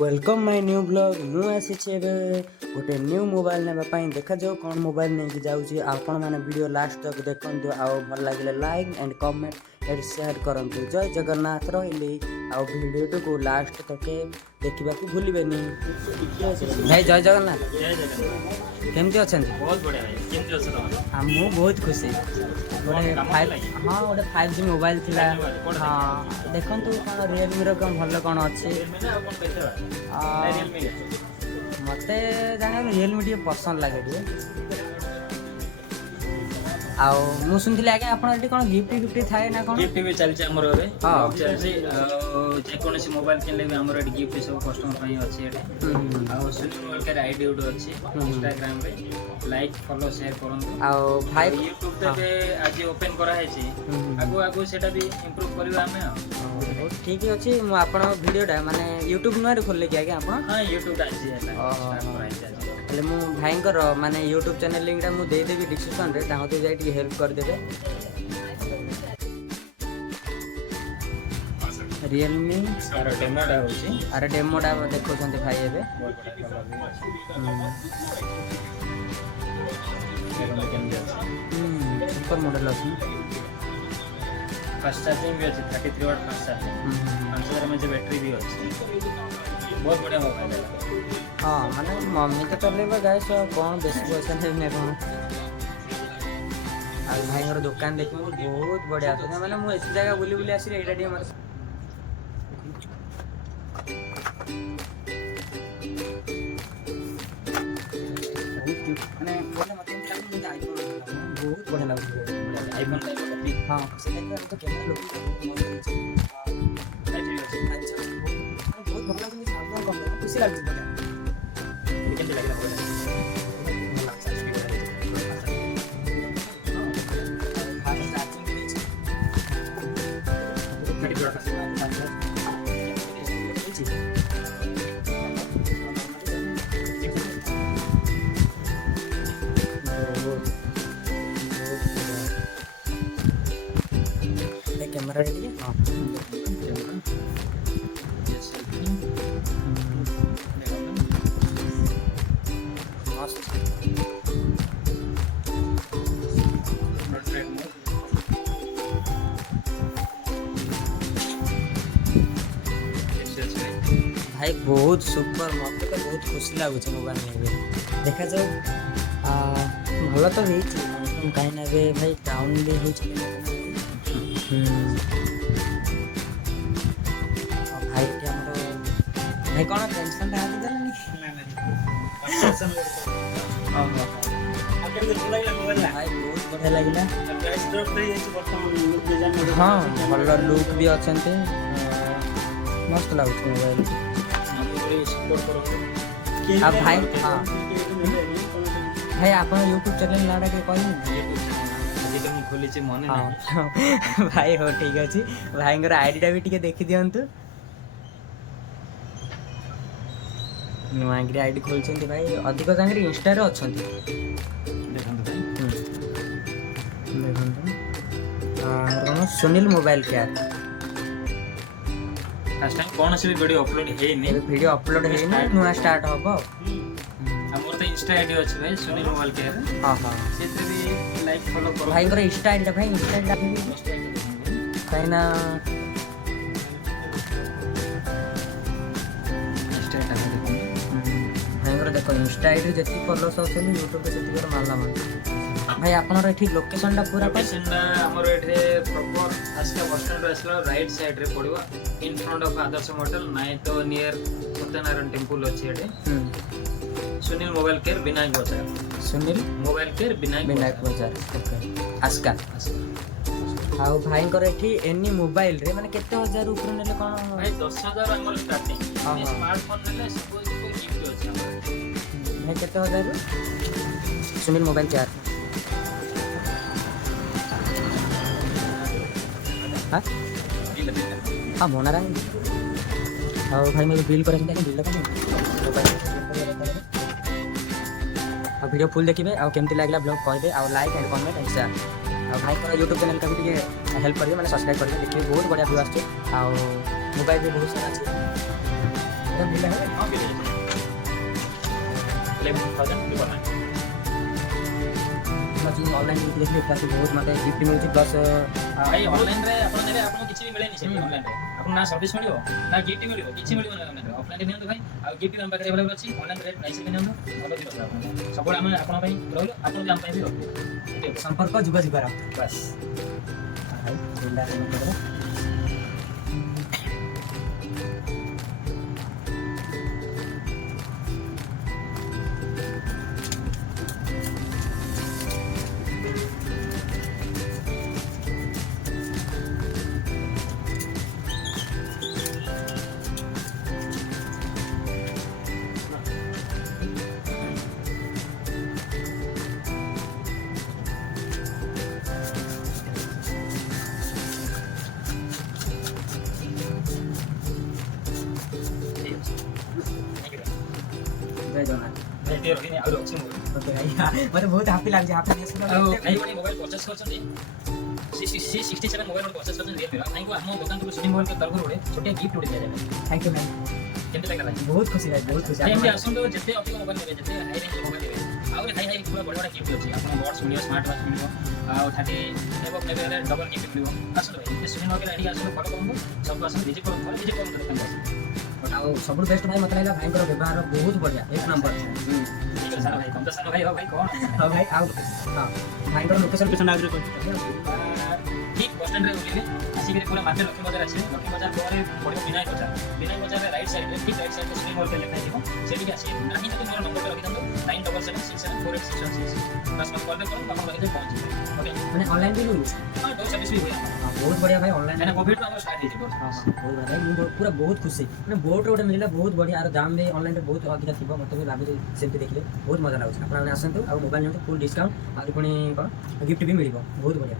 Welcome my new blog मु आसी गोटे न्यू मोबाइल नापी देखा जाऊ कौन मोबाइल नहीं जाऊँगी आपण मैंने वीडियो लास्ट तक देखते आउ भल लगे like and comment and share करूँ। जय जगन्नाथ रही वीडियो को लास्ट तक देखा भूलें भाई। जय जगन्नाथ केमती अच्छा बहुत बढ़िया भाई केमती अच्छे तुम मु बहुत खुशी गोटे हाँ गोटे 5G मोबाइल थिला। हाँ देखु कौन रियलमी कौन भल कौन अच्छे मत जाना रियलमी टे पसंद लगे आउ शुणी आगे आपड़ी कौन गिफ्ट गिफ्ट थाए ना कौन गिफ्ट भी चलছে हमर रे हां चलছে जे कोनसी मोबाइल किनले भी हमर एडी गिफ्ट सब कस्टमर पई अछि एटा आ सुनील मोबाइल के आईडी उड अछि इंस्टाग्राम रे लाइक फॉलो शेयर करंतु आ भाई YouTube पे आज ओपन करा है छी आगो आगो सेटा भी इंप्रूव करबा हमें ठीक अछि मु आपण वीडियोटा माने YouTube नुआरे खोलले कि आगे आपण हां YouTube आछि एटा स्टार्ट कराइ छै हेले मु भाईंकर माने YouTube चैनल लिंकटा मु दे देबी डिस्क्रिप्शन रे ताहो तो जाई हेल्प कर देबे। रियलमी सारा डेमोटा होची अरे डेमोटा देखो छंते भाई एबे सुपर मॉडल अछि फास्ट चार्जिंग भी अछि 33 watt fast charging 5000 mAh battery भी अछि बहुत बढ़िया मोबाइल है। हाँ माने मम्मी तो चलेबे गाइस कौन बेसी पैसा नहीं कौन आ भाई दुकान देखो बहुत बढ़िया माने मु ऐसी जगह बुली बुली आसी एटा डी हमर माने बोले मत बहुत बढ़िया लागो आईफोन टाइप कॉपी हां से देखो तो कैमरा लोग बहुत बढ़िया जिनिस खुशी लागछ बढ़िया केमती लागला मोबाइल कैमरा रेडी है हां भाई बहुत सुपर मत तो बहुत खुशी लगुच मोबाइल में देखा जाऊ भल तो नहीं कहीं ना भाई टाउन भी हो भाई भाई कौन टेंशन भाई बहुत बढ़िया लगे हाँ भल लुक भी अच्छा मस्त लगुच मोबाइल अब भाई हाँ भाई आप यूट्यूब चैनल नाटा के कहूँ खोली मन भाई हो ठीक अच्छे भाई आईडीटा भी देखी दिंतु नुआगिरी आईडी खोलते भाई अधिक सागर इंस्टा अच्छा देखो Sunil mobile care first time कौन से वीडियो अपलोड हेनी वीडियो अपलोड हेनी नुआ स्टार्ट होबो हमर तो इंस्टा आईडी अछि भाई सुनील मोबाइल केयर हां हां सेते भी लाइक फॉलो करो भाई करे इंस्टा आईडी भाई इंस्टा आईडी काइना इंस्टा आईडी भाई देखो इंस्टा आईडी जति फॉलोअर्स अछन YouTube पे जति कर मारला मन भाई आपनर एठी लोकेशनटा पूरा लोकेशनटा हमर एठे प्रॉपर आस्का बस स्टैंड आसला राइट साइड रे पड़िवा in front of Adarsh hotel नाइ तो नियर सत्यनारायण टेंपल अछि एठे Sunil mobile care Vinayak Bazar Sunil mobile care Vinayak बाजार ओके आस्का आउ भाई कर एठी एनी मोबाइल रे माने केते हजार ऊपर नेले कोन भाई 10000 हमर स्टार्टिंग स्मार्टफोन नेले सब गिफ्ट अछि हमर भाई केते हजार सुनील मोबाइल केयर हाँ हाँ मोना रंग और भाई मेरे बिल करेंगे बिल लगा वीडियो फुल देखिए और केमती लगला ब्लॉग कहबे और like and comment and share और भाई को यूट्यूब चैनल का भी हेल्प करिए मैंने सब्सक्राइब करिए देखिए बहुत बढ़िया व्यू आछे और मोबाइल भी बहुत सारा अच्छे तो मिला है हाँ भी 11,000 बिफोर नाइन प्लस ऑनलाइन देखिए प्लस बहुत मते गिफ्ट मिलुଛି प्लस भाई ऑनलाइन रे आपण नेले आपण किछि भी मिलेनी से ऑनलाइन रे आपण ना सर्विस मिलियो ना गिफ्ट मिलियो किछि मिलियो ना ऑनलाइन रे ऑफलाइन रे नियंतो भाई आ गिफ्ट हम पाखरे अवेलेबल अछि ऑनलाइन रेट प्राइस भी नियंतो ଭଲ ବି କଥା आपण सब हम आपण भाई रहलो आपण भी हम ପାଇଁ भी रहलो संपर्क जुबा जुबार बस भाई बिंदा से मतलब जय जगन्नाथ भाई ते रहिनी आउर अछि ओके भाई मते बहुत हैप्पी लाग जे आप भाई कोनी मोबाइल परचेस करछन C67 मोबाइल परचेस करछन रियल मेरा भाई को हम दुकान को सुनी मोबाइल के तरफ रे छोटे गिफ्ट उड़ दिया जाए थैंक यू मैम केमते लागला भाई बहुत खुशी भाई बहुत खुशी एमडी आसन तो जते अधिक मोबाइल नेबे जते हाई रेंज मोबाइल नेबे आउर हाई हाई पूरा बड़ा बड़ा गिफ्ट अछि आपण वॉच मिलियो स्मार्ट वॉच मिलियो आ 30 एबो नेबे डबल गिफ्ट मिलियो आसन भाई ये सुनी मोबाइल आईडी आसन फॉलो करन सब आसन विजिट करन दुकान बट आउ सब बेस्ट भाई मत लागला भाई को व्यवहार बहुत बढ़िया एक नंबर ठीक है सारा भाई कम तो सारा भाई हो भाई कौन हां भाई आउ हां भाई को लोकेशन आगे को ठीक बस स्टैंड रे उठिले आसी के पूरा मार्केट लक्ष्मी बाजार आसी लक्ष्मी बाजार पर पड़ो विनायक बाजार रे राइट साइड रे ठीक राइट साइड रे स्क्रीन बोर्ड पे लिखा है सेठी के आसी नाही तो मोर नंबर पे रखि दंतो 9776748616 बस मत कॉल पे करो बाबा लगे पहुंच ओके माने ऑनलाइन भी लूँ हां डोर सर्विस भी हुआ बहुत बढ़िया भाई ऑनलाइन मैंने कोविड में हम स्टार्ट दी थी बहुत बढ़िया भाई मुझे पूरा बहुत खुशी मैंने बोट रोड मिलला बहुत बढ़िया और दाम भी ऑनलाइन रे बहुत अधिक थिबो मते भी लागु सेमती देखले बहुत मजा लागु आपण आसंतु आ मोबाइल ने फुल डिस्काउंट और पुणी गिफ्ट भी मिलिबो बहुत बढ़िया